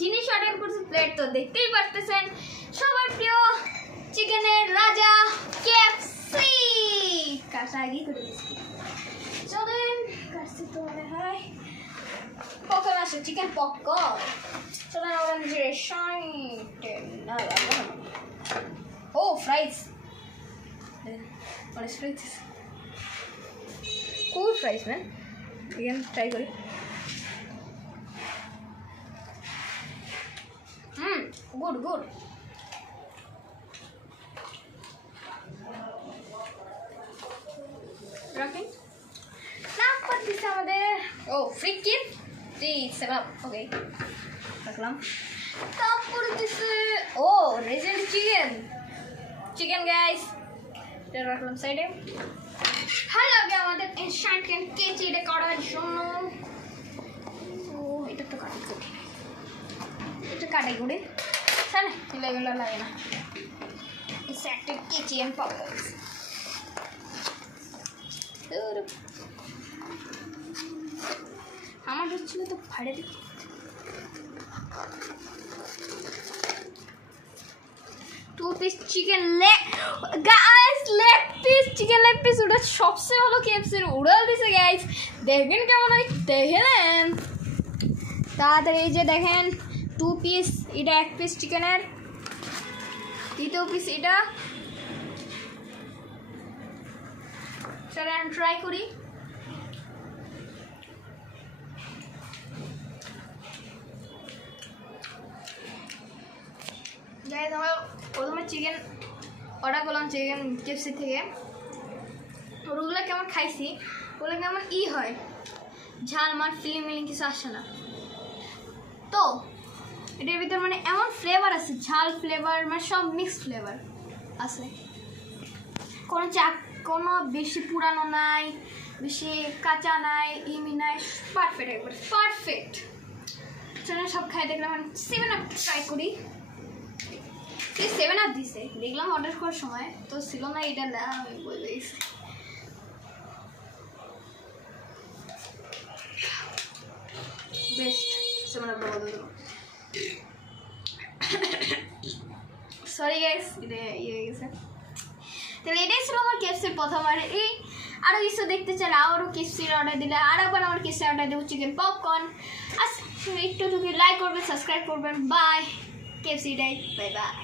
জিনিস অর্ডার করছি, প্লেট তো দেখতেই পারতেছেন, সবার প্রিয় চিকেনের রাজা কেএফসি। কাটা আগে করে দিচ্ছি, চলেন কাটছি তো মনে হয় পপকর্ন আছে, চিকেন পপকর্ন। চলেন আমরা নিজের সাইটে না ও fries, what is fries? Cool fries, man. Again, try kori. Good, good. Rocking. Now, what is আমাদের? Oh, freaking 3 7 up. Okay. রাখলাম। তারপরে দিছে oh, resident chicken. Chicken guys. এটা রাখলাম সাইডে। ভালো লাগে আমাদের ইনস্ট্যান্ট কেচি এটা করার জন্য। ও এটা তো কাটি করি, এটা কাটাই করে চলে এগুলো লাগে না। ইনস্ট্যান্ট কেচি এন্ড পপকর্ন আমার হচ্ছিল তো ভাড়ে দিই। Two piece chicken leg guys, leg piece chicken leg piece ওটা সবচেয়ে ভালো কেএফসি এর উড়াল দিছে গাইস। দেখেন কেমন হয়, দেখেন তাড়াতাড়ি। এই যে দেখেন 2 পিস, এটা 1 পিস চিকেনের, দ্বিতীয় পিস এটা। চলেন ট্রাই করি। গাইস আমরা প্রথমে চিকেন অর্ডার করলাম চিকেন কেএফসি থেকে, ওগুলো কেমন খাইছি, ওগুলো কেমন হয় ঝাল মার ফিলিং কিছু আসে না। তো এটার ভিতর মানে এমন ফ্লেভার আছে, ঝাল ফ্লেভার মানে সব মিক্সড ফ্লেভার আছে, কোনো বেশি পুরানো নাই, বেশি কাঁচা নাই, নাই, পারফেক্ট একবার পারফেক্ট। চলেন সব খাই দেখলাম। 7 আপ ট্রাই করি। 7 আপ দিছে দেখলাম অর্ডার করার সময়, তো ছিল না এটা না, আমি বলে দিয়েছি। বেস্ট 7 আপ বলে দেবো। সরি গাইস, এটা হয়ে গেছে। তাহলে এটাই ছিল আমার কেএফসির প্রথম। আর এই আরও কিছু দেখতে চাইলে আরও কেএফসির অর্ডার দিলে আর একবার আমার কেএফসি অর্ডার দেবো চিকেন পপকর্ন। আচ্ছা একটু লাইক করবেন, সাবস্ক্রাইব করবেন। বাই কেএফসি ডাই, বাই বাই।